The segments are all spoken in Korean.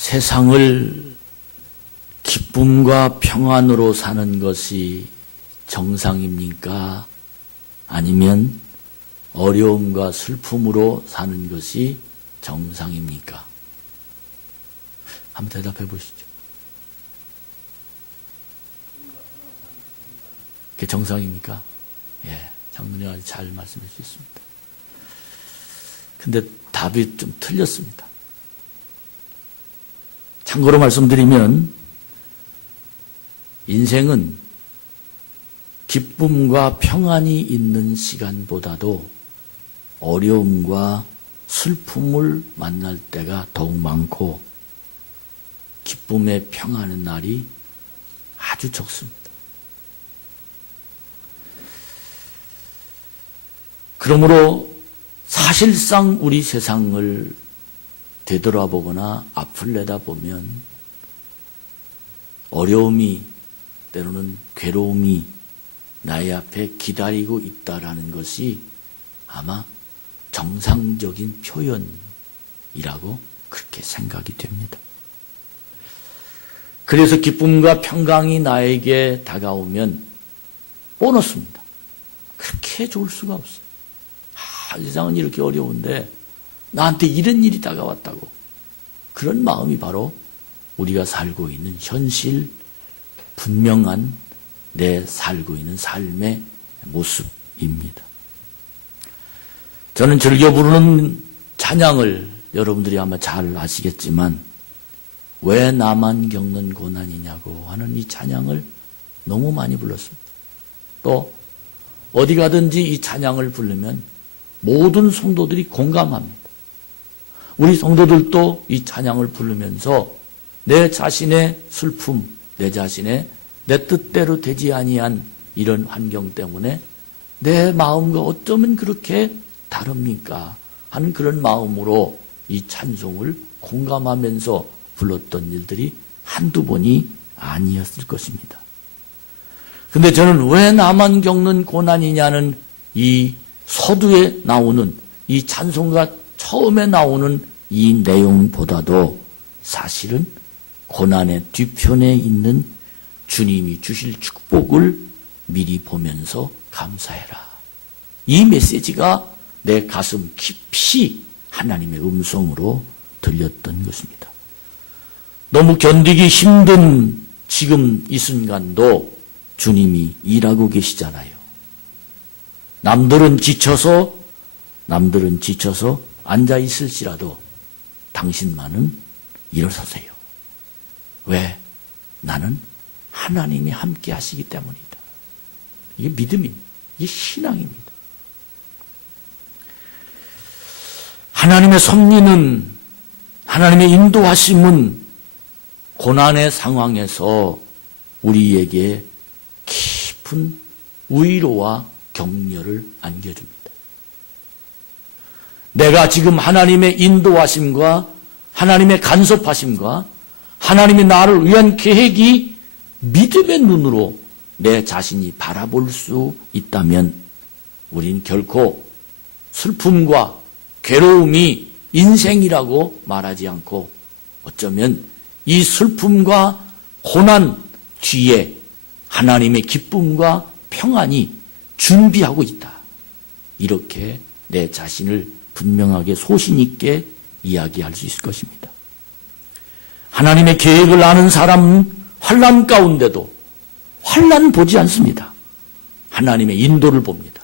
세상을 기쁨과 평안으로 사는 것이 정상입니까? 아니면 어려움과 슬픔으로 사는 것이 정상입니까? 한번 대답해 보시죠. 그게 정상입니까? 예, 장로님 아주 잘 말씀해 주셨습니다. 근데 답이 좀 틀렸습니다. 참고로 말씀드리면 인생은 기쁨과 평안이 있는 시간보다도 어려움과 슬픔을 만날 때가 더욱 많고 기쁨의 평안의 날이 아주 적습니다. 그러므로 사실상 우리 세상을 되돌아보거나 앞을 내다보면 어려움이 때로는 괴로움이 나의 앞에 기다리고 있다라는 것이 아마 정상적인 표현이라고 그렇게 생각이 됩니다. 그래서 기쁨과 평강이 나에게 다가오면 보너스입니다. 그렇게 좋을 수가 없어요. 세상은 이렇게 어려운데 나한테 이런 일이 다가왔다고. 그런 마음이 바로 우리가 살고 있는 현실, 분명한 내 살고 있는 삶의 모습입니다. 저는 즐겨 부르는 찬양을 여러분들이 아마 잘 아시겠지만 왜 나만 겪는 고난이냐고 하는 이 찬양을 너무 많이 불렀습니다. 또 어디 가든지 이 찬양을 부르면 모든 성도들이 공감합니다. 우리 성도들도 이 찬양을 부르면서 내 자신의 슬픔, 내 자신의 내 뜻대로 되지 아니한 이런 환경 때문에 내 마음과 어쩌면 그렇게 다릅니까? 하는 그런 마음으로 이 찬송을 공감하면서 불렀던 일들이 한두 번이 아니었을 것입니다. 근데 저는 왜 나만 겪는 고난이냐는 이 서두에 나오는 이 찬송가 처음에 나오는 이 내용보다도 사실은 고난의 뒤편에 있는 주님이 주실 축복을 미리 보면서 감사해라. 이 메시지가 내 가슴 깊이 하나님의 음성으로 들렸던 것입니다. 너무 견디기 힘든 지금 이 순간도 주님이 일하고 계시잖아요. 남들은 지쳐서 앉아 있을지라도 당신만은 일어서세요. 왜? 나는 하나님이 함께 하시기 때문이다. 이게 믿음입니다. 이게 신앙입니다. 하나님의 섭리는, 하나님의 인도하심은 고난의 상황에서 우리에게 깊은 위로와 격려를 안겨줍니다. 내가 지금 하나님의 인도하심과 하나님의 간섭하심과 하나님의 나를 위한 계획이 믿음의 눈으로 내 자신이 바라볼 수 있다면 우린 결코 슬픔과 괴로움이 인생이라고 말하지 않고 어쩌면 이 슬픔과 고난 뒤에 하나님의 기쁨과 평안이 준비하고 있다. 이렇게 내 자신을 분명하게 소신 있게 이야기할 수 있을 것입니다. 하나님의 계획을 아는 사람은 환난 가운데도 환난 보지 않습니다. 하나님의 인도를 봅니다.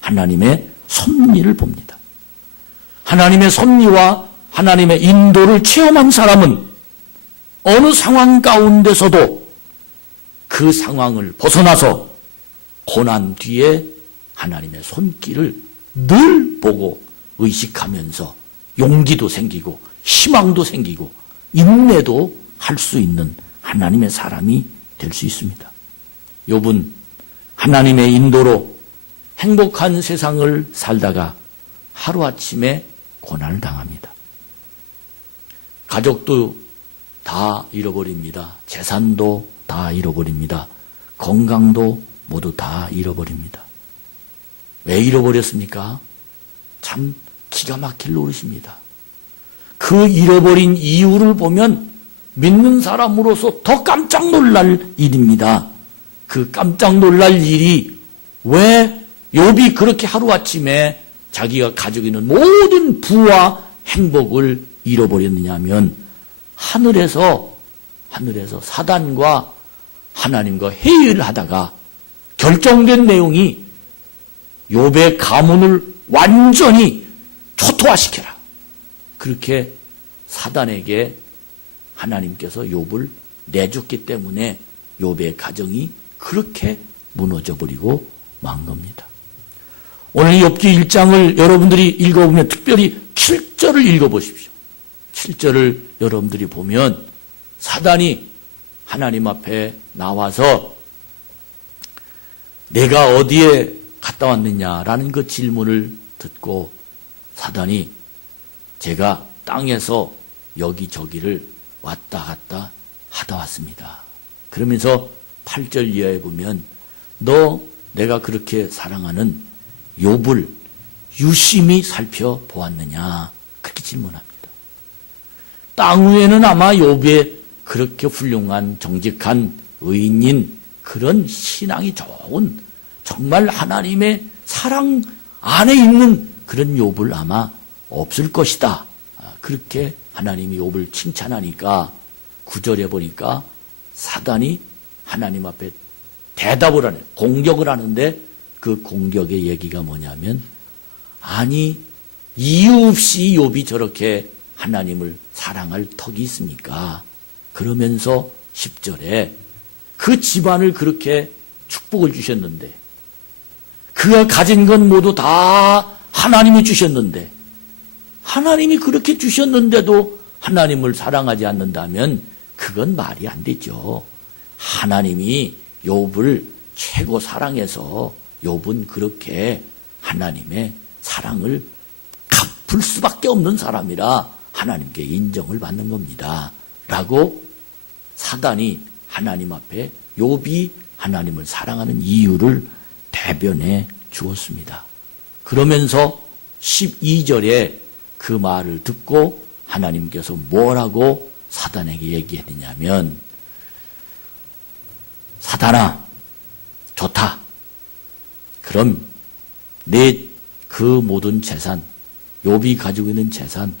하나님의 섭리를 봅니다. 하나님의 섭리와 하나님의 인도를 체험한 사람은 어느 상황 가운데서도 그 상황을 벗어나서 고난 뒤에 하나님의 손길을 늘 보고 의식하면서 용기도 생기고 희망도 생기고 인내도 할 수 있는 하나님의 사람이 될 수 있습니다. 욥은 하나님의 인도로 행복한 세상을 살다가 하루아침에 고난을 당합니다. 가족도 다 잃어버립니다. 재산도 다 잃어버립니다. 건강도 모두 다 잃어버립니다. 왜 잃어버렸습니까? 참 기가 막힐 노릇입니다. 그 잃어버린 이유를 보면 믿는 사람으로서 더 깜짝 놀랄 일입니다. 그 깜짝 놀랄 일이 왜 욥이 그렇게 하루아침에 자기가 가지고 있는 모든 부와 행복을 잃어버렸느냐 하면 하늘에서 사단과 하나님과 회의를 하다가 결정된 내용이 욥의 가문을 완전히 초토화시켜라. 그렇게 사단에게 하나님께서 욥을 내줬기 때문에 욥의 가정이 그렇게 무너져 버리고 만 겁니다. 오늘 욥기 1장을 여러분들이 읽어보면 특별히 7절을 읽어보십시오. 7절을 여러분들이 보면 사단이 하나님 앞에 나와서 내가 어디에 갔다 왔느냐라는 그 질문을 듣고 사단이 제가 땅에서 여기저기를 왔다 갔다 하다 왔습니다. 그러면서 8절 이하에 보면 너 내가 그렇게 사랑하는 욥을 유심히 살펴보았느냐 그렇게 질문합니다. 땅 위에는 아마 욥의 그렇게 훌륭한 정직한 의인인 그런 신앙이 좋은 정말 하나님의 사랑 안에 있는 그런 욥을 아마 없을 것이다. 그렇게 하나님이 욥을 칭찬하니까 9절에 보니까 사단이 하나님 앞에 대답을 하네. 공격을 하는데 그 공격의 얘기가 뭐냐면 아니 이유 없이 욥이 저렇게 하나님을 사랑할 턱이 있습니까? 그러면서 10절에 그 집안을 그렇게 축복을 주셨는데 그가 가진 건 모두 다 하나님이 주셨는데 하나님이 그렇게 주셨는데도 하나님을 사랑하지 않는다면 그건 말이 안 되죠. 하나님이 욥을 최고 사랑해서 욥은 그렇게 하나님의 사랑을 갚을 수밖에 없는 사람이라 하나님께 인정을 받는 겁니다. 라고 사단이 하나님 앞에 욥이 하나님을 사랑하는 이유를 대변해 주었습니다. 그러면서 12절에 그 말을 듣고 하나님께서 뭐라고 사단에게 얘기했느냐면 사단아 좋다. 그럼 내 그 모든 재산 욥이 가지고 있는 재산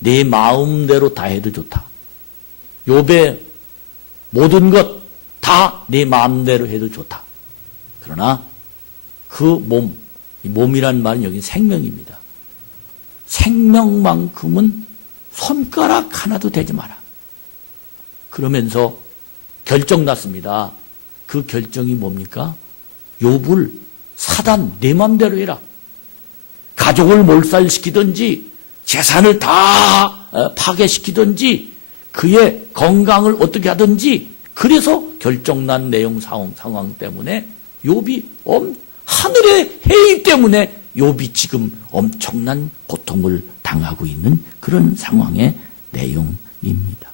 내 마음대로 다 해도 좋다. 욥의 모든 것 다 내 마음대로 해도 좋다. 그러나 그 몸, 몸이란 말은 여기 생명입니다. 생명만큼은 손가락 하나도 대지 마라. 그러면서 결정 났습니다. 그 결정이 뭡니까? 욥을 사단 내 맘대로 해라. 가족을 몰살시키든지 재산을 다 파괴시키든지 그의 건강을 어떻게 하든지 그래서 결정난 내용 상황 때문에 욥이 하늘의 해이 때문에 욥이 지금 엄청난 고통을 당하고 있는 그런 상황의 내용입니다.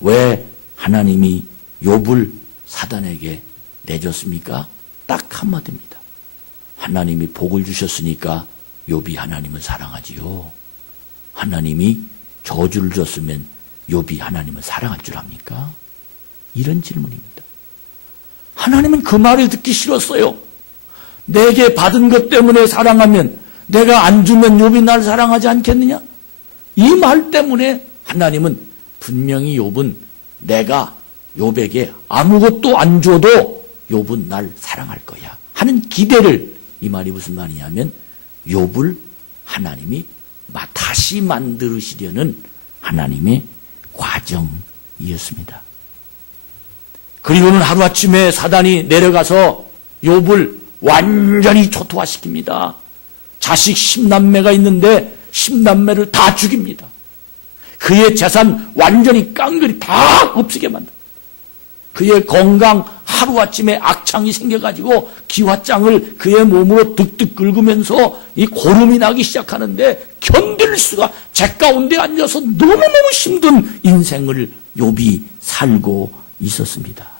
왜 하나님이 욥을 사단에게 내줬습니까? 딱 한마디입니다. 하나님이 복을 주셨으니까 욥이 하나님을 사랑하지요. 하나님이 저주를 줬으면 욥이 하나님을 사랑할 줄 압니까? 이런 질문입니다. 하나님은 그 말을 듣기 싫었어요. 내게 받은 것 때문에 사랑하면 내가 안 주면 욥이 날 사랑하지 않겠느냐? 이 말 때문에 하나님은 분명히 욥은 내가 욥에게 아무것도 안 줘도 욥은 날 사랑할 거야 하는 기대를 이 말이 무슨 말이냐면 욥을 하나님이 다시 만드시려는 하나님의 과정이었습니다. 그리고는 하루아침에 사단이 내려가서 욥을 완전히 초토화시킵니다. 자식 10남매가 있는데 10남매를 다 죽입니다. 그의 재산 완전히 깡그리 다 없애게 만듭니다. 그의 건강 하루아침에 악창이 생겨가지고 기화장을 그의 몸으로 득득 긁으면서 이 고름이 나기 시작하는데 견딜 수가 제 가운데 앉아서 너무너무 힘든 인생을 욥이 살고 있었습니다.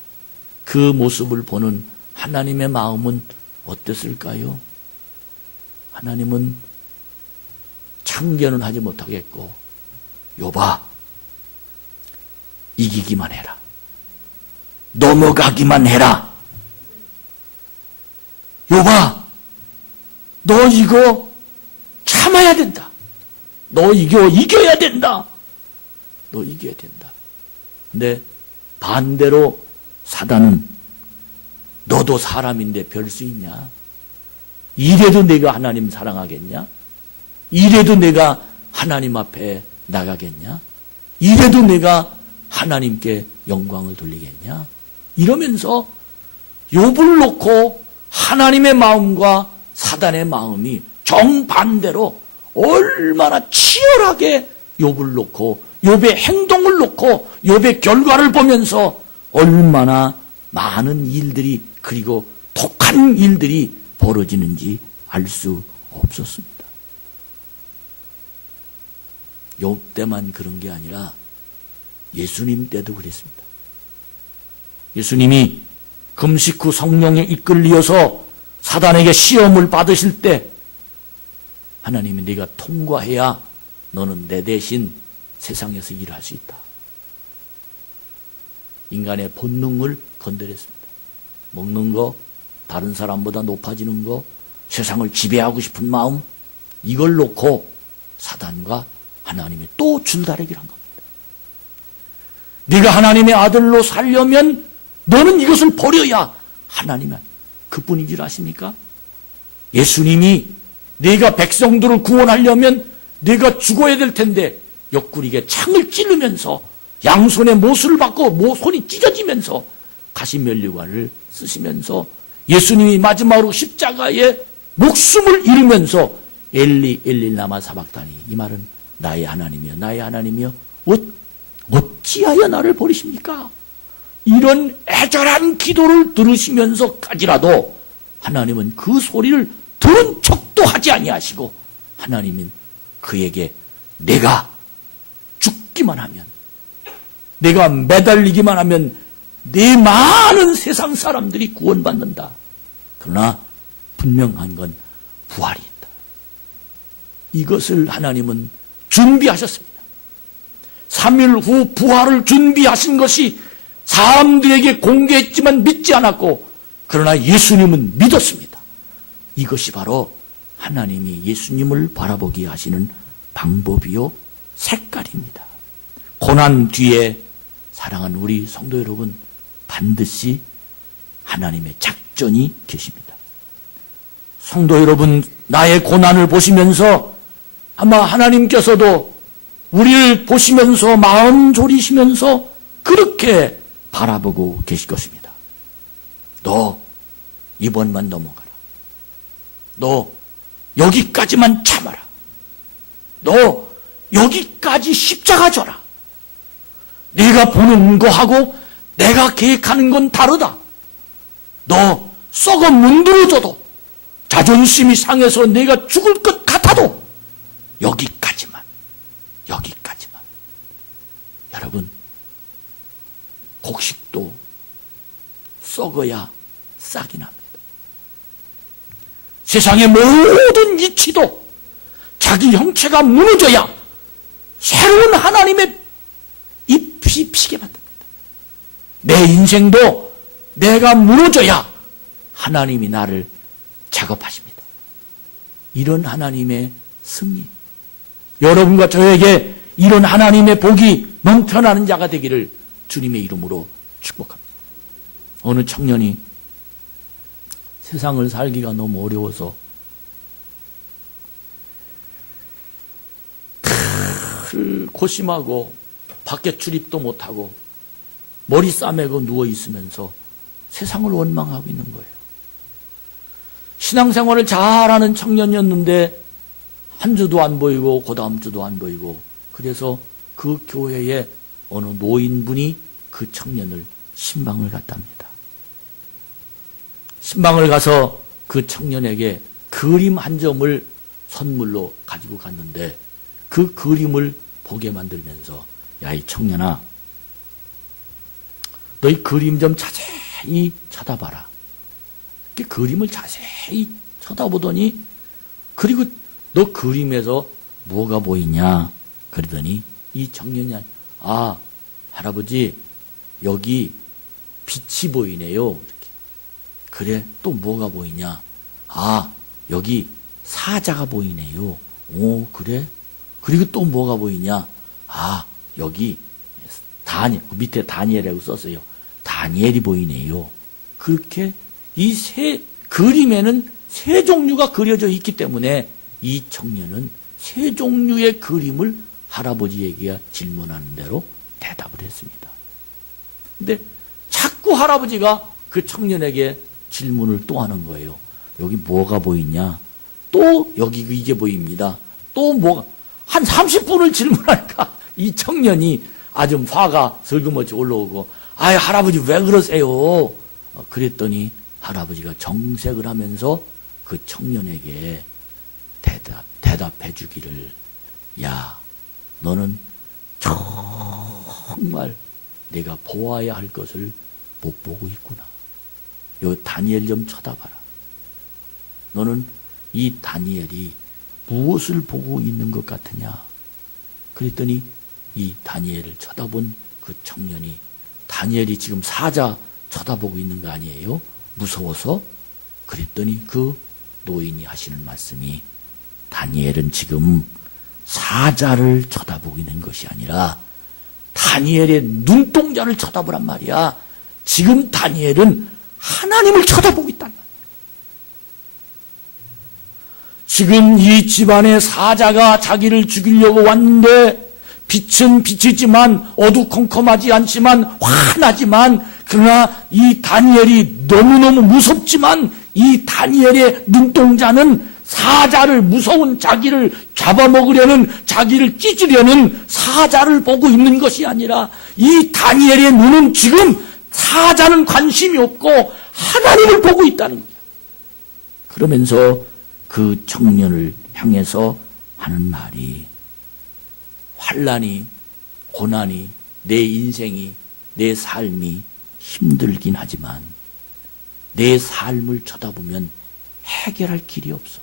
그 모습을 보는 하나님의 마음은 어땠을까요? 하나님은 참견은 하지 못하겠고 욥아 이기기만 해라. 넘어가기만 해라. 욥아, 너 이거 참아야 된다. 너 이겨야 된다. 너 이겨야 된다. 근데 반대로 사단은 너도 사람인데 별 수 있냐? 이래도 내가 하나님 사랑하겠냐? 이래도 내가 하나님 앞에 나가겠냐? 이래도 내가 하나님께 영광을 돌리겠냐? 이러면서 욥을 놓고 하나님의 마음과 사단의 마음이 정반대로 얼마나 치열하게 욥을 놓고 욥의 행동을 놓고 욥의 결과를 보면서 얼마나 많은 일들이 그리고 독한 일들이 벌어지는지 알 수 없었습니다. 욥 때만 그런 게 아니라 예수님 때도 그랬습니다. 예수님이 금식 후 성령에 이끌리어서 사단에게 시험을 받으실 때 하나님이 네가 통과해야 너는 내 대신 세상에서 일할 수 있다. 인간의 본능을 건드렸습니다. 먹는 거, 다른 사람보다 높아지는 거, 세상을 지배하고 싶은 마음, 이걸 놓고 사단과 하나님이 또 줄다리기를 한 겁니다. 네가 하나님의 아들로 살려면 너는 이것을 버려야 하나님은 그뿐인 줄 아십니까? 예수님이 네가 백성들을 구원하려면 네가 죽어야 될 텐데 옆구리에 창을 찌르면서 양손에 못을 받고 손이 찢어지면서 가시면류관을 쓰시면서 예수님이 마지막으로 십자가에 목숨을 잃으면서 엘리 엘리 라마 사박다니, 이 말은 나의 하나님이여 나의 하나님이여 어찌하여 나를 버리십니까? 이런 애절한 기도를 들으시면서까지라도 하나님은 그 소리를 들은 척도 하지 아니하시고 하나님은 그에게 내가 죽기만 하면, 내가 매달리기만 하면 네 많은 세상 사람들이 구원받는다. 그러나 분명한 건 부활이 있다. 이것을 하나님은 준비하셨습니다. 3일 후 부활을 준비하신 것이 사람들에게 공개했지만 믿지 않았고, 그러나 예수님은 믿었습니다. 이것이 바로 하나님이 예수님을 바라보게 하시는 방법이요 색깔입니다. 고난 뒤에 사랑하는 우리 성도 여러분, 반드시 하나님의 작전이 계십니다. 성도 여러분, 나의 고난을 보시면서 아마 하나님께서도 우리를 보시면서 마음 졸이시면서 그렇게 바라보고 계실 것입니다. 너 이번만 넘어가라. 너 여기까지만 참아라. 너 여기까지 십자가 져라. 네가 보는 거하고 내가 계획하는 건 다르다. 너 썩어 문드러져도 자존심이 상해서 내가 죽을 것 같아도 여기까지만. 여러분, 곡식도 썩어야 싹이 납니다. 세상의 모든 이치도 자기 형체가 무너져야 새로운 하나님의 잎이 피게 만듭니다. 내 인생도 내가 무너져야 하나님이 나를 작업하십니다. 이런 하나님의 승리, 여러분과 저에게 이런 하나님의 복이 넘쳐나는 자가 되기를 주님의 이름으로 축복합니다. 어느 청년이 세상을 살기가 너무 어려워서 고심하고 밖에 출입도 못하고 머리 싸매고 누워있으면서 세상을 원망하고 있는 거예요. 신앙생활을 잘하는 청년이었는데 한 주도 안 보이고 그 다음 주도 안 보이고, 그래서 그 교회에 어느 노인분이 그 청년을 신방을 갔답니다. 신방을 가서 그 청년에게 그림 한 점을 선물로 가지고 갔는데 그 그림을 보게 만들면서, 야, 이 청년아, 너 이 그림 좀 자세히 쳐다봐라. 이렇게 그림을 자세히 쳐다보더니, 그리고 너 그림에서 뭐가 보이냐 그러더니 이 청년이 할아버지, 여기 빛이 보이네요. 이렇게. 그래, 또 뭐가 보이냐? 아, 여기 사자가 보이네요. 오, 그래? 그리고 또 뭐가 보이냐? 아, 여기 다니엘, 밑에 다니엘이라고 썼어요. 다니엘이 보이네요. 그렇게 이 그림에는 세 종류가 그려져 있기 때문에 이 청년은 세 종류의 그림을 할아버지에게 질문하는 대로 대답을 했습니다. 근데 자꾸 할아버지가 그 청년에게 질문을 또 하는 거예요. 여기 뭐가 보이냐? 또 여기 이게 보입니다. 또 뭐가? 한 30분을 질문하니까 이 청년이 아주 화가 슬그머치 올라오고, 아이, 할아버지 왜 그러세요? 그랬더니 할아버지가 정색을 하면서 그 청년에게 대답해 주기를, 야, 너는 정말 내가 보아야 할 것을 못 보고 있구나. 요 다니엘 좀 쳐다봐라. 너는 이 다니엘이 무엇을 보고 있는 것 같으냐? 그랬더니 이 다니엘을 쳐다본 그 청년이, 다니엘이 지금 사자 쳐다보고 있는 거 아니에요? 무서워서? 그랬더니 그 노인이 하시는 말씀이, 다니엘은 지금 사자를 쳐다보고 있는 것이 아니라 다니엘의 눈동자를 쳐다보란 말이야. 지금 다니엘은 하나님을 쳐다보고 있단 말이야. 지금 이 집안의 사자가 자기를 죽이려고 왔는데, 빛은 빛이지만 어두컴컴하지 않지만 환하지만, 그러나 이 다니엘이 너무너무 무섭지만 이 다니엘의 눈동자는 사자를, 무서운 자기를 잡아먹으려는, 자기를 찢으려는 사자를 보고 있는 것이 아니라, 이 다니엘의 눈은 지금 사자는 관심이 없고 하나님을 보고 있다는 거야. 그러면서 그 청년을 향해서 하는 말이, 환난이, 고난이, 내 인생이, 내 삶이 힘들긴 하지만 내 삶을 쳐다보면 해결할 길이 없어.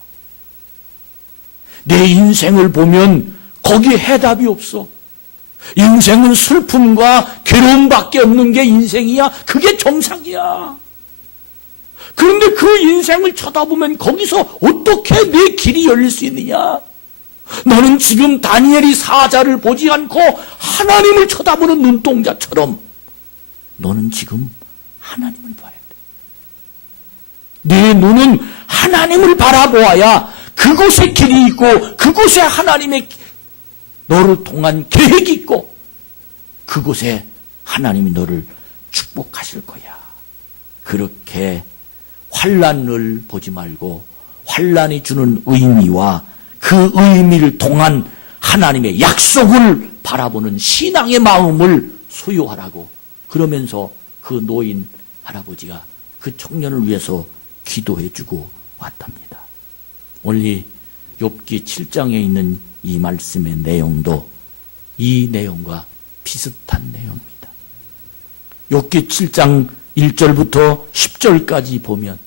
내 인생을 보면 거기에 해답이 없어. 인생은 슬픔과 괴로움밖에 없는 게 인생이야. 그게 정상이야. 그런데 그 인생을 쳐다보면 거기서 어떻게 내 길이 열릴 수 있느냐? 너는 지금 다니엘이 사자를 보지 않고 하나님을 쳐다보는 눈동자처럼 너는 지금 하나님을 봐야 돼. 내 눈은 하나님을 바라보아야 그곳에 길이 있고, 그곳에 하나님의 너를 통한 계획이 있고, 그곳에 하나님이 너를 축복하실 거야. 그렇게 환난을 보지 말고 환난이 주는 의미와 그 의미를 통한 하나님의 약속을 바라보는 신앙의 마음을 소유하라고, 그러면서 그 노인 할아버지가 그 청년을 위해서 기도해주고 왔답니다. 오늘 욥기 7장에 있는 이 말씀의 내용도 이 내용과 비슷한 내용입니다. 욥기 7장 1절부터 10절까지 보면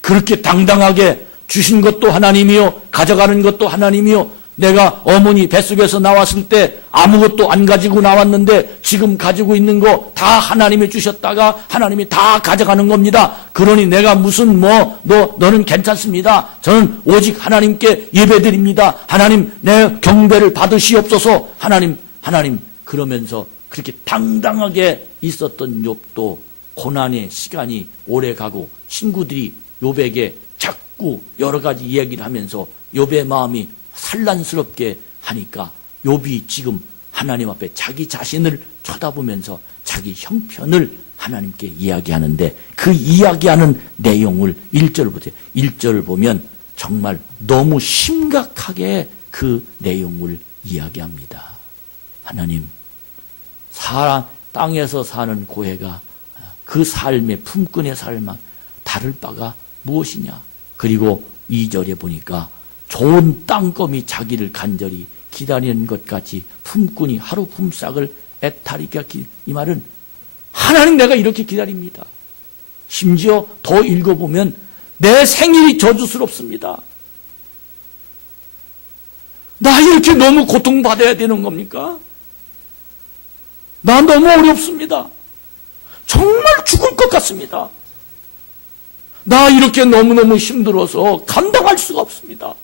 그렇게 당당하게 주신 것도 하나님이요, 가져가는 것도 하나님이요, 내가 어머니 뱃속에서 나왔을 때 아무것도 안 가지고 나왔는데 지금 가지고 있는 거 다 하나님이 주셨다가 하나님이 다 가져가는 겁니다. 그러니 내가 무슨 너는 괜찮습니다. 저는 오직 하나님께 예배드립니다. 하나님, 내 경배를 받으시옵소서. 하나님 그러면서 그렇게 당당하게 있었던 욥도 고난의 시간이 오래 가고 친구들이 욥에게 자꾸 여러 가지 이야기를 하면서 욥의 마음이 산란스럽게 하니까 욥이 지금 하나님 앞에 자기 자신을 쳐다보면서 자기 형편을 하나님께 이야기하는데, 그 이야기하는 내용을 1절을 보면 정말 너무 심각하게 그 내용을 이야기합니다. 하나님, 땅에서 사는 고해가 그 삶의 품꾼의 삶과 다를 바가 무엇이냐? 그리고 2절에 보니까 좋은 땅거미 자기를 간절히 기다리는 것 같이 품꾼이 하루 품삯을 애타리게, 이 말은 하나님, 내가 이렇게 기다립니다. 심지어 더 읽어보면 내 생일이 저주스럽습니다. 나 이렇게 너무 고통받아야 되는 겁니까? 나 너무 어렵습니다. 정말 죽을 것 같습니다. 나 이렇게 너무너무 힘들어서 감당할 수가 없습니다.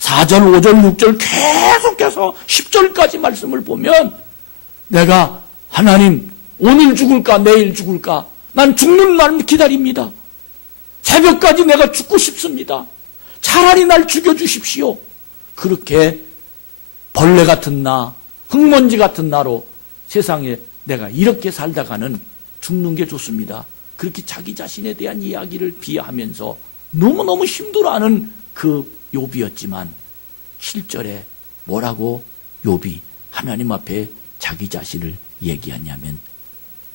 4절, 5절, 6절 계속해서 10절까지 말씀을 보면 내가 하나님 오늘 죽을까 내일 죽을까 난 죽는 날 기다립니다. 새벽까지 내가 죽고 싶습니다. 차라리 날 죽여주십시오. 그렇게 벌레 같은 나, 흙먼지 같은 나로 세상에 내가 이렇게 살다가는 죽는 게 좋습니다. 그렇게 자기 자신에 대한 이야기를 비하하면서 너무너무 힘들어하는 그 욥이었지만 실절에 뭐라고 욥이 하나님 앞에 자기 자신을 얘기하냐면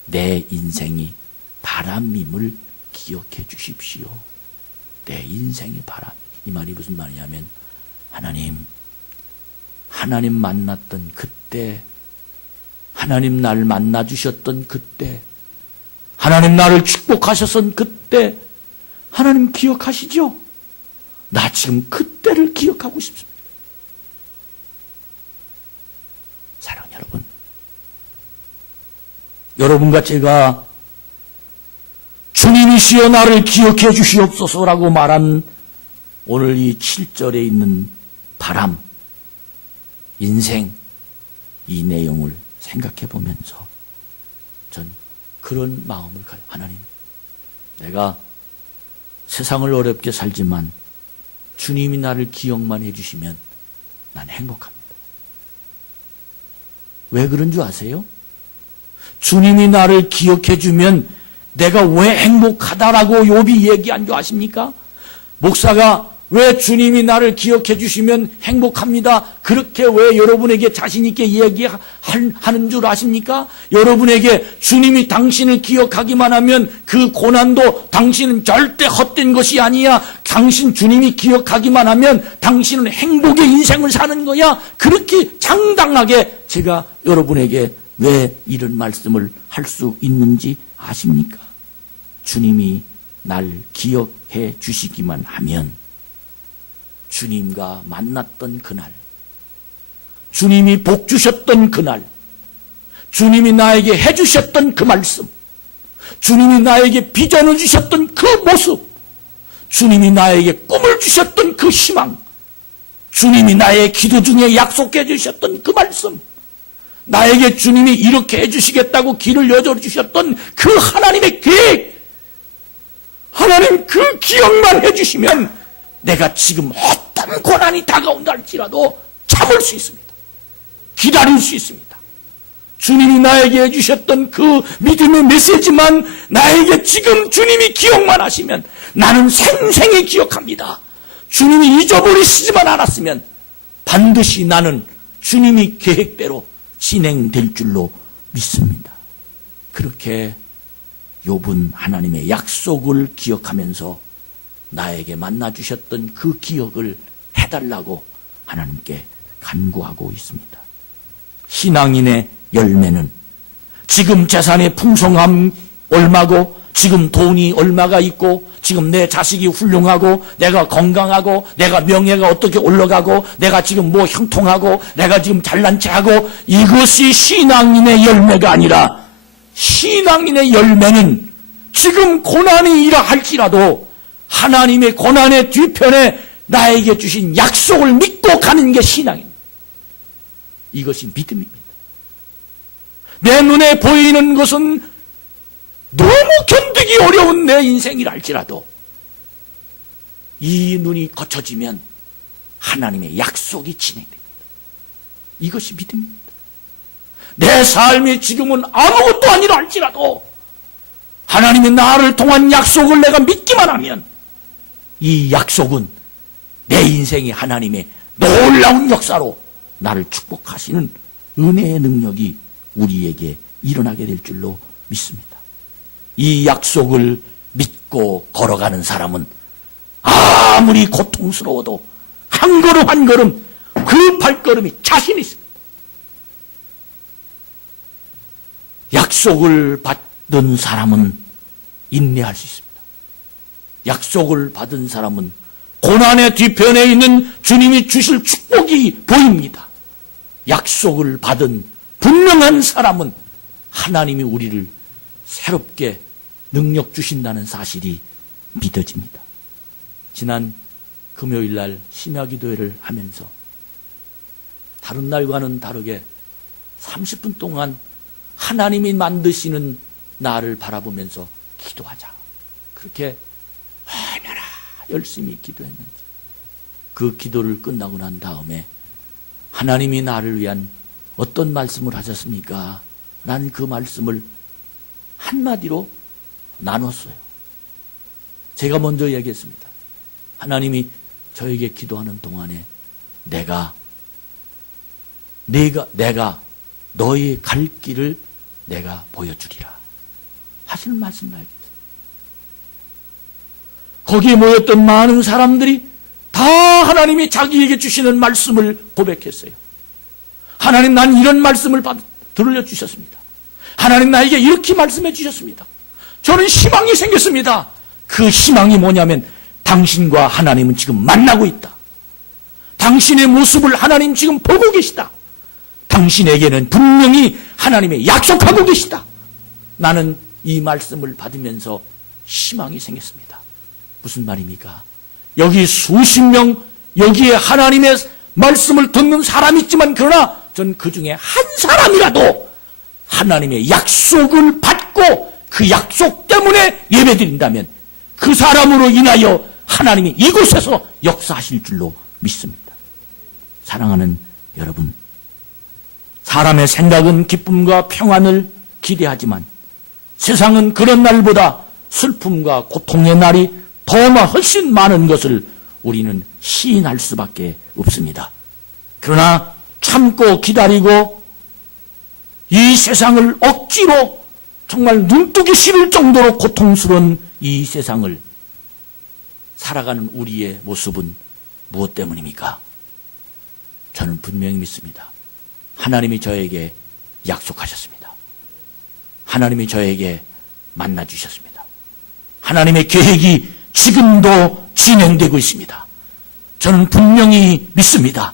내 인생이 바람임을 기억해 주십시오. 내 인생이 바람. 이 말이 무슨 말이냐면 하나님 만났던 그때, 하나님 날 만나주셨던 그때, 하나님 나를 축복하셨던 그때, 하나님 기억하시죠? 나 지금 그때를 기억하고 싶습니다. 사랑하는 여러분, 여러분과 제가 주님이시여 나를 기억해 주시옵소서라고 말한 오늘 이 7절에 있는 바람, 인생, 이 내용을 생각해 보면서 전 그런 마음을 가요. 하나님, 내가 세상을 어렵게 살지만 주님이 나를 기억만 해주시면 난 행복합니다. 왜 그런 줄 아세요? 주님이 나를 기억해주면 내가 왜 행복하다라고 욥이 얘기한 줄 아십니까? 목사가 왜 주님이 나를 기억해 주시면 행복합니다. 그렇게 왜 여러분에게 자신 있게 얘기하는 줄 아십니까? 여러분에게 주님이 당신을 기억하기만 하면 그 고난도 당신은 절대 헛된 것이 아니야. 당신 주님이 기억하기만 하면 당신은 행복의 인생을 사는 거야. 그렇게 장당하게 제가 여러분에게 왜 이런 말씀을 할 수 있는지 아십니까? 주님이 날 기억해 주시기만 하면 주님과 만났던 그날, 주님이 복 주셨던 그날, 주님이 나에게 해주셨던 그 말씀, 주님이 나에게 비전을 주셨던 그 모습, 주님이 나에게 꿈을 주셨던 그 희망, 주님이 나의 기도 중에 약속해 주셨던 그 말씀, 나에게 주님이 이렇게 해주시겠다고 길을 여줘주셨던 그 하나님의 계획, 하나님 그 기억만 해주시면 내가 지금 어떤 고난이 다가온다 할지라도 참을 수 있습니다. 기다릴 수 있습니다. 주님이 나에게 해주셨던 그 믿음의 메시지만 나에게 지금 주님이 기억만 하시면 나는 생생히 기억합니다. 주님이 잊어버리시지만 않았으면 반드시 나는 주님이 계획대로 진행될 줄로 믿습니다. 그렇게 욥은 하나님의 약속을 기억하면서 나에게 만나주셨던 그 기억을 해달라고 하나님께 간구하고 있습니다. 신앙인의 열매는 지금 재산의 풍성함 얼마고 지금 돈이 얼마가 있고 지금 내 자식이 훌륭하고 내가 건강하고 내가 명예가 어떻게 올라가고 내가 지금 뭐 형통하고 내가 지금 잘난 체하고 이것이 신앙인의 열매가 아니라 신앙인의 열매는 지금 고난이 이라 할지라도 하나님의 고난의 뒤편에 나에게 주신 약속을 믿고 가는 게 신앙입니다. 이것이 믿음입니다. 내 눈에 보이는 것은 너무 견디기 어려운 내 인생이라 할지라도 이 눈이 거쳐지면 하나님의 약속이 진행됩니다. 이것이 믿음입니다. 내 삶이 지금은 아무것도 아니라 할지라도 하나님이 나를 통한 약속을 내가 믿기만 하면 이 약속은 내 인생이 하나님의 놀라운 역사로 나를 축복하시는 은혜의 능력이 우리에게 일어나게 될 줄로 믿습니다. 이 약속을 믿고 걸어가는 사람은 아무리 고통스러워도 한 걸음 한 걸음 그 발걸음이 자신 있습니다. 약속을 받은 사람은 인내할 수 있습니다. 약속을 받은 사람은 고난의 뒤편에 있는 주님이 주실 축복이 보입니다. 약속을 받은 분명한 사람은 하나님이 우리를 새롭게 능력 주신다는 사실이 믿어집니다. 지난 금요일 날 심야기도회를 하면서 다른 날과는 다르게 30분 동안 하나님이 만드시는 나를 바라보면서 기도하자. 그렇게 얼마나 열심히 기도했는지. 그 기도를 끝나고 난 다음에 하나님이 나를 위한 어떤 말씀을 하셨습니까? 난 그 말씀을 한마디로 나눴어요. 제가 먼저 얘기했습니다. 하나님이 저에게 기도하는 동안에 내가 너의 갈 길을 내가 보여주리라 하시는 말씀을 알겠어요. 거기에 모였던 많은 사람들이 다 하나님이 자기에게 주시는 말씀을 고백했어요. 하나님, 난 이런 말씀을 들려주셨습니다. 하나님, 나에게 이렇게 말씀해 주셨습니다. 저는 희망이 생겼습니다. 그 희망이 뭐냐면 당신과 하나님은 지금 만나고 있다. 당신의 모습을 하나님 지금 보고 계시다. 당신에게는 분명히 하나님의 약속하고 계시다. 나는 이 말씀을 받으면서 희망이 생겼습니다. 무슨 말입니까? 여기 수십 명, 여기에 하나님의 말씀을 듣는 사람이 있지만 그러나 전 그 중에 한 사람이라도 하나님의 약속을 받고 그 약속 때문에 예배드린다면 그 사람으로 인하여 하나님이 이곳에서 역사하실 줄로 믿습니다. 사랑하는 여러분, 사람의 생각은 기쁨과 평안을 기대하지만 세상은 그런 날보다 슬픔과 고통의 날이 더 훨씬 많은 것을 우리는 시인할 수밖에 없습니다. 그러나 참고 기다리고 이 세상을 억지로 정말 눈뜨기 싫을 정도로 고통스러운 이 세상을 살아가는 우리의 모습은 무엇 때문입니까? 저는 분명히 믿습니다. 하나님이 저에게 약속하셨습니다. 하나님이 저에게 만나주셨습니다. 하나님의 계획이 지금도 진행되고 있습니다. 저는 분명히 믿습니다.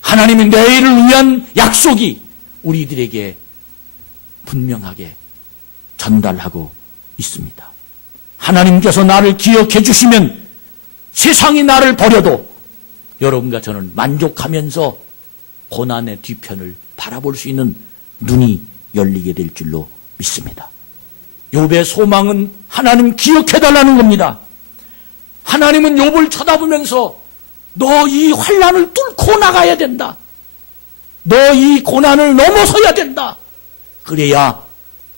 하나님의 내일을 위한 약속이 우리들에게 분명하게 전달하고 있습니다. 하나님께서 나를 기억해 주시면 세상이 나를 버려도 여러분과 저는 만족하면서 고난의 뒤편을 바라볼 수 있는 눈이 열리게 될 줄로 믿습니다. 욥의 소망은 하나님 기억해달라는 겁니다. 하나님은 욥을 쳐다보면서 너 이 환난을 뚫고 나가야 된다. 너 이 고난을 넘어서야 된다. 그래야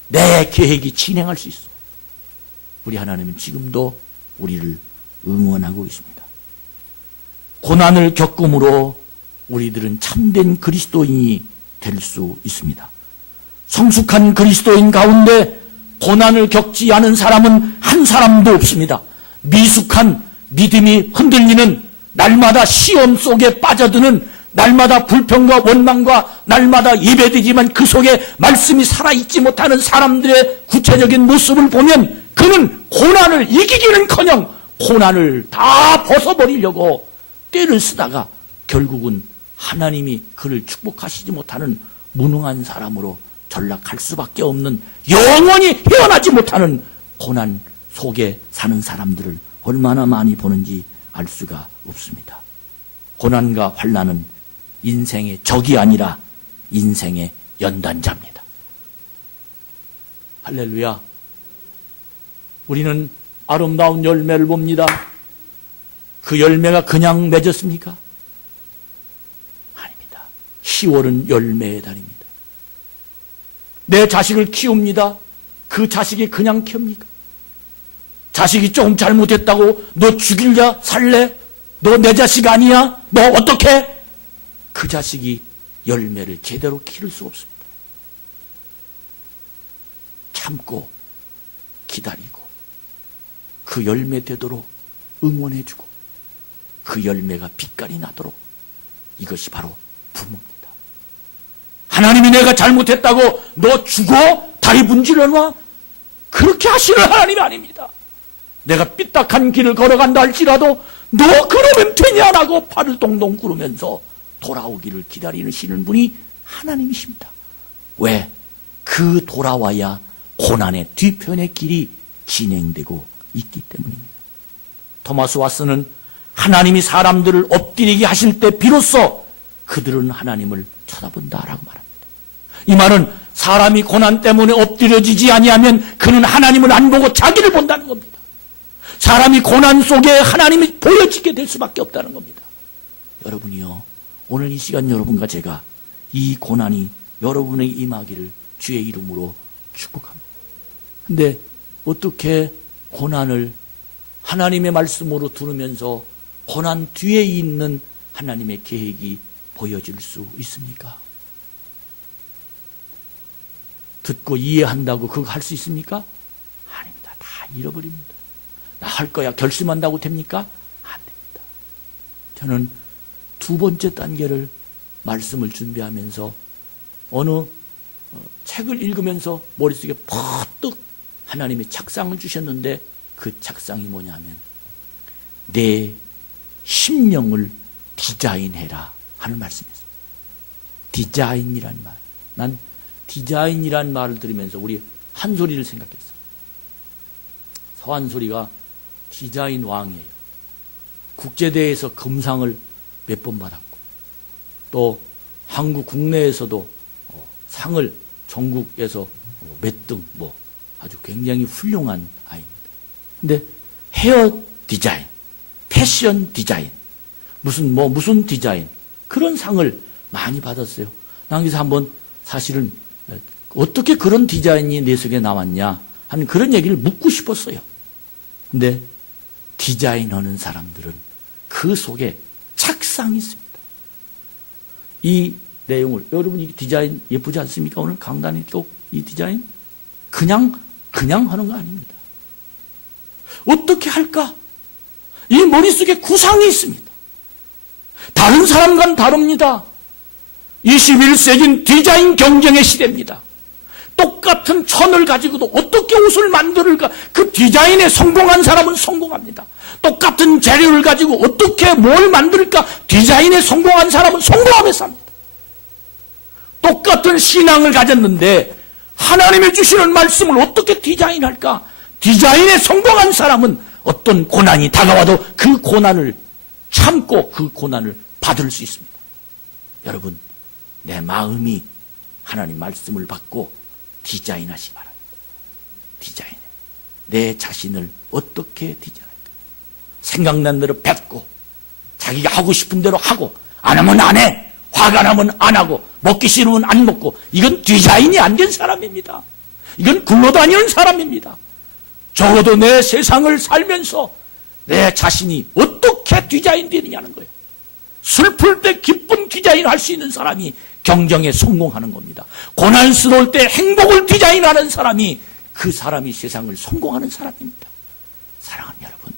내 계획이 진행할 수 있어. 우리 하나님은 지금도 우리를 응원하고 있습니다. 고난을 겪음으로 우리들은 참된 그리스도인이 될 수 있습니다. 성숙한 그리스도인 가운데 고난을 겪지 않은 사람은 한 사람도 없습니다. 미숙한 믿음이 흔들리는, 날마다 시험 속에 빠져드는, 날마다 불평과 원망과 날마다 예배되지만 그 속에 말씀이 살아있지 못하는 사람들의 구체적인 모습을 보면 그는 고난을 이기기는커녕 고난을 다 벗어버리려고 떼를 쓰다가 결국은 하나님이 그를 축복하시지 못하는 무능한 사람으로 전락할 수밖에 없는, 영원히 헤어나지 못하는 고난 속에 사는 사람들을 얼마나 많이 보는지 알 수가 없습니다. 고난과 환난은 인생의 적이 아니라 인생의 연단자입니다. 할렐루야. 우리는 아름다운 열매를 봅니다. 그 열매가 그냥 맺었습니까? 아닙니다. 10월은 열매의 달입니다. 내 자식을 키웁니다. 그 자식이 그냥 키웁니까? 자식이 조금 잘못했다고 너 죽일래? 살래? 너 내 자식 아니야? 너 어떻게? 그 자식이 열매를 제대로 기를 수 없습니다. 참고 기다리고 그 열매 되도록 응원해주고 그 열매가 빛깔이 나도록, 이것이 바로 부모입니다. 하나님이 내가 잘못했다고 너 죽어? 다리 분질러 놔? 그렇게 하시는 하나님이 아닙니다. 내가 삐딱한 길을 걸어간다 할지라도 너 그러면 되냐라고 발을 동동 구르면서 돌아오기를 기다리시는 분이 하나님이십니다. 왜? 그 돌아와야 고난의 뒤편의 길이 진행되고 있기 때문입니다. 토마스 왓슨은 하나님이 사람들을 엎드리게 하실 때 비로소 그들은 하나님을 쳐다본다라고 말합니다. 이 말은 사람이 고난 때문에 엎드려지지 아니하면 그는 하나님을 안 보고 자기를 본다는 겁니다. 사람이 고난 속에 하나님이 보여지게 될 수밖에 없다는 겁니다. 여러분이요, 오늘 이 시간 여러분과 제가 이 고난이 여러분에게 임하기를 주의 이름으로 축복합니다. 근데 어떻게 고난을 하나님의 말씀으로 들으면서 고난 뒤에 있는 하나님의 계획이 보여질 수 있습니까? 듣고 이해한다고 그거 할 수 있습니까? 아닙니다. 다 잃어버립니다. 나 할 거야 결심한다고 됩니까? 안 됩니다. 저는 두 번째 단계를 말씀을 준비하면서 어느 책을 읽으면서 머릿속에 퍼뜩 하나님의 착상을 주셨는데 그 착상이 뭐냐면 내 심령을 디자인해라 하는 말씀이었습니다. 디자인이란 말. 난 디자인이란 말을 들으면서 우리 한소리를 생각했어요. 서한소리가 디자인 왕이에요. 국제대회에서 금상을 몇 번 받았고 또 한국 국내에서도 상을 전국에서 몇 등 아주 굉장히 훌륭한 아이입니다. 근데 헤어 디자인, 패션 디자인, 무슨 디자인 그런 상을 많이 받았어요. 난 그래서 한번 사실은 어떻게 그런 디자인이 내 속에 나왔냐 하는 그런 얘기를 묻고 싶었어요. 근데 디자인하는 사람들은 그 속에 착상이 있습니다. 이 내용을 여러분 이 디자인 예쁘지 않습니까? 오늘 강단에 꼭 이 디자인 그냥 하는 거 아닙니다. 어떻게 할까? 이 머릿속에 구상이 있습니다. 다른 사람과는 다릅니다. 21세기는 디자인 경쟁의 시대입니다. 똑같은 천을 가지고도 어떻게 옷을 만들까? 그 디자인에 성공한 사람은 성공합니다. 똑같은 재료를 가지고 어떻게 뭘 만들까? 디자인에 성공한 사람은 성공하면서 합니다. 똑같은 신앙을 가졌는데 하나님이 주시는 말씀을 어떻게 디자인할까? 디자인에 성공한 사람은 어떤 고난이 다가와도 그 고난을 참고 그 고난을 받을 수 있습니다. 여러분, 내 마음이 하나님 말씀을 받고 디자인하시기 바랍니다. 디자인해. 내 자신을 어떻게 디자인할까? 생각난 대로 뱉고 자기가 하고 싶은 대로 하고 안 하면 안 해. 화가 나면 안 하고 먹기 싫으면 안 먹고 이건 디자인이 안 된 사람입니다. 이건 굴러다니는 사람입니다. 적어도 내 세상을 살면서 내 자신이 어떻게 디자인되느냐는 거예요. 슬플 때 기쁜 디자인을 할 수 있는 사람이 경쟁에 성공하는 겁니다. 고난스러울 때 행복을 디자인하는 사람이 그 사람이 세상을 성공하는 사람입니다. 사랑하는 여러분,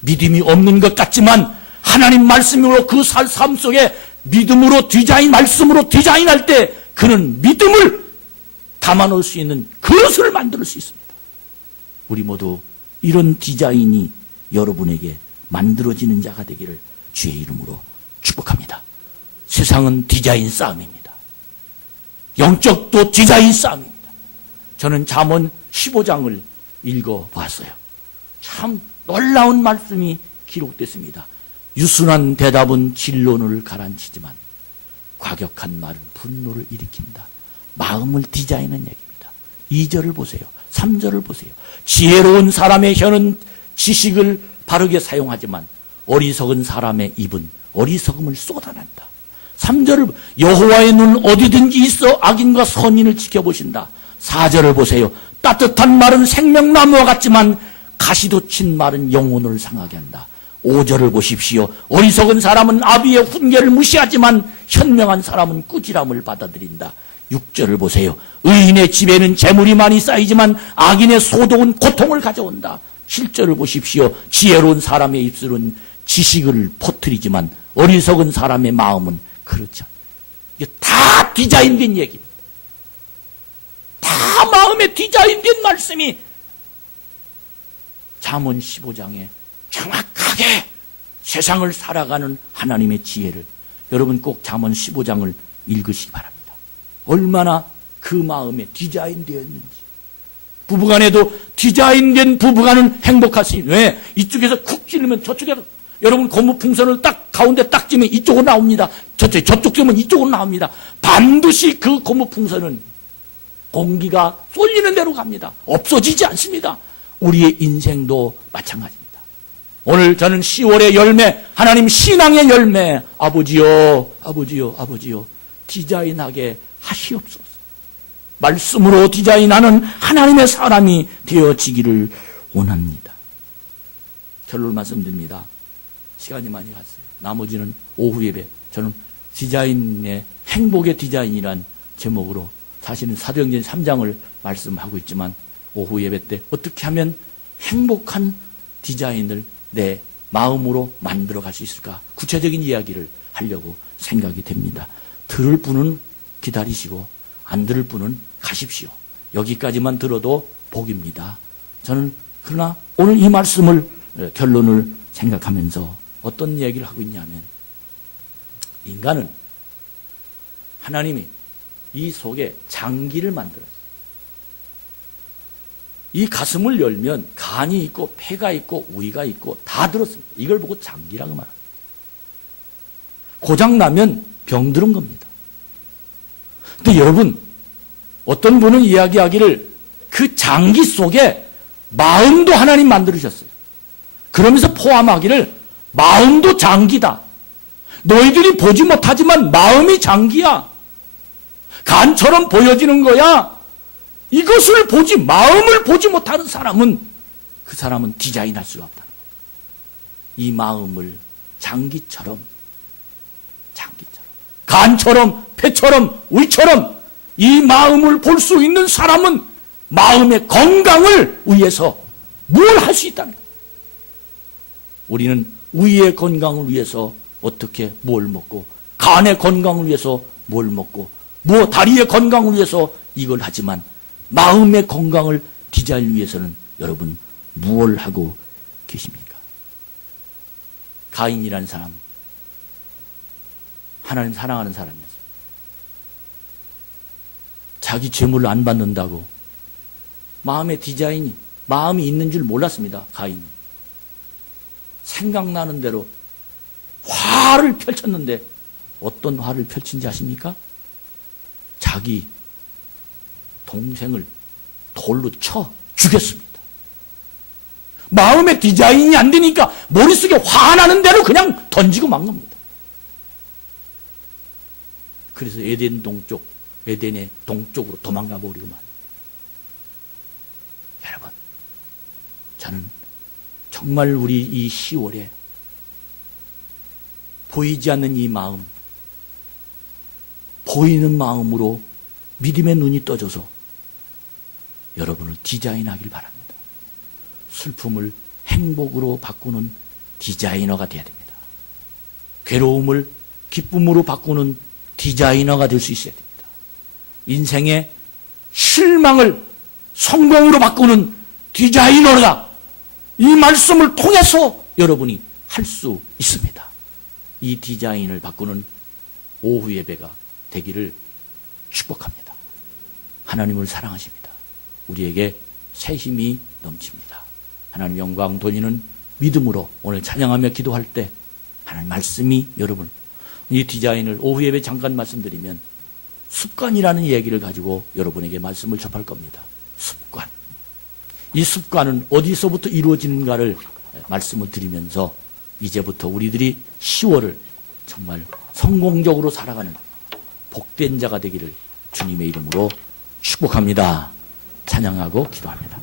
믿음이 없는 것 같지만 하나님 말씀으로 그 삶 속에 믿음으로 말씀으로 디자인할 때 그는 믿음을 담아놓을 수 있는 그릇을 만들 수 있습니다. 우리 모두 이런 디자인이 여러분에게 만들어지는 자가 되기를 주의 이름으로 축복합니다. 세상은 디자인 싸움입니다. 영적도 디자인 싸움입니다. 저는 잠언 15장을 읽어봤어요. 참 놀라운 말씀이 기록됐습니다. 유순한 대답은 진론을 가라앉히지만 과격한 말은 분노를 일으킨다. 마음을 디자인하는 얘기입니다. 2절을 보세요. 3절을 보세요. 지혜로운 사람의 혀는 지식을 바르게 사용하지만 어리석은 사람의 입은 어리석음을 쏟아낸다. 3절을 여호와의 눈은 어디든지 있어 악인과 선인을 지켜보신다. 4절을 보세요. 따뜻한 말은 생명나무와 같지만 가시도 친 말은 영혼을 상하게 한다. 5절을 보십시오. 어리석은 사람은 아비의 훈계를 무시하지만 현명한 사람은 꾸지람을 받아들인다. 6절을 보세요. 의인의 집에는 재물이 많이 쌓이지만 악인의 소독은 고통을 가져온다. 7절을 보십시오. 지혜로운 사람의 입술은 지식을 퍼뜨리지만 어리석은 사람의 마음은 그렇지 않다. 이게 다 디자인된 얘기입니다. 다 마음에 디자인된 말씀이 잠언 15장에 정확하게 세상을 살아가는 하나님의 지혜를 여러분 꼭 잠언 15장을 읽으시기 바랍니다. 얼마나 그 마음에 디자인되어 있는지. 부부간에도 디자인된 부부간은 행복할 수 있는. 왜? 이쪽에서 쿡 찌르면 저쪽에서 여러분 고무풍선을 딱 가운데 딱 찌면 이쪽으로 나옵니다. 저쪽 찌면 이쪽으로 나옵니다. 반드시 그 고무풍선은 공기가 쏠리는 대로 갑니다. 없어지지 않습니다. 우리의 인생도 마찬가지입니다. 오늘 저는 10월의 열매, 하나님 신앙의 열매, 아버지요, 아버지요, 아버지요, 디자인하게 하시옵소서. 말씀으로 디자인하는 하나님의 사람이 되어지기를 원합니다. 결론 말씀드립니다. 시간이 많이 갔어요. 나머지는 오후 예배. 저는 디자인의 행복의 디자인이란 제목으로 사실은 사도행전 3장을 말씀하고 있지만 오후 예배 때 어떻게 하면 행복한 디자인을 내 마음으로 만들어 갈 수 있을까? 구체적인 이야기를 하려고 생각이 됩니다. 들을 분은 기다리시고 안 들을 분은 가십시오. 여기까지만 들어도 복입니다. 저는 그러나 오늘 이 말씀을 결론을 생각하면서 어떤 얘기를 하고 있냐면 인간은 하나님이 이 속에 장기를 만들었어요. 이 가슴을 열면 간이 있고 폐가 있고 우위가 있고 다 들었습니다. 이걸 보고 장기라고 말합니다. 고장나면 병들은 겁니다. 근데 여러분, 어떤 분은 이야기하기를 그 장기 속에 마음도 하나님 만들으셨어요. 그러면서 포함하기를 마음도 장기다. 너희들이 보지 못하지만 마음이 장기야. 간처럼 보여지는 거야. 이것을 보지, 마음을 보지 못하는 사람은 그 사람은 디자인할 수가 없다는 거예요. 이 마음을 장기처럼, 간처럼, 폐처럼, 우리처럼 이 마음을 볼 수 있는 사람은 마음의 건강을 위해서 뭘 할 수 있다는 거예요. 우리는 우리의 건강을 위해서 어떻게 뭘 먹고, 간의 건강을 위해서 뭘 먹고, 다리의 건강을 위해서 이걸 하지만 마음의 건강을 디자인 위해서는 여러분 무엇을 하고 계십니까? 가인이라는 사람, 하나님 사랑하는 사람이었어요. 자기 재물을 안 받는다고 마음의 디자인이, 마음이 있는 줄 몰랐습니다. 가인이. 생각나는 대로 화를 펼쳤는데 어떤 화를 펼친지 아십니까? 자기 동생을 돌로 쳐 죽였습니다. 마음의 디자인이 안 되니까 머릿속에 화나는 대로 그냥 던지고 만 겁니다. 그래서 에덴의 동쪽으로 도망가 버리고 만. 여러분, 저는 정말 우리 이 10월에 보이지 않는 이 마음, 보이는 마음으로 믿음의 눈이 떠져서 여러분을 디자인하길 바랍니다. 슬픔을 행복으로 바꾸는 디자이너가 되어야 됩니다. 괴로움을 기쁨으로 바꾸는 디자이너가 될 수 있어야 됩니다. 인생의 실망을 성공으로 바꾸는 디자이너가 이 말씀을 통해서 여러분이 할 수 있습니다. 이 디자인을 바꾸는 오후 예배가 되기를 축복합니다. 하나님을 사랑하십니다. 우리에게 새 힘이 넘칩니다. 하나님 영광 돌리는 믿음으로 오늘 찬양하며 기도할 때 하나님 말씀이 여러분, 이 디자인을 오후 예배 잠깐 말씀드리면 습관이라는 얘기를 가지고 여러분에게 말씀을 접할 겁니다. 습관. 이 습관은 어디서부터 이루어지는가를 말씀을 드리면서 이제부터 우리들이 10월을 정말 성공적으로 살아가는 복된 자가 되기를 주님의 이름으로 축복합니다. 찬양하고 기도합니다.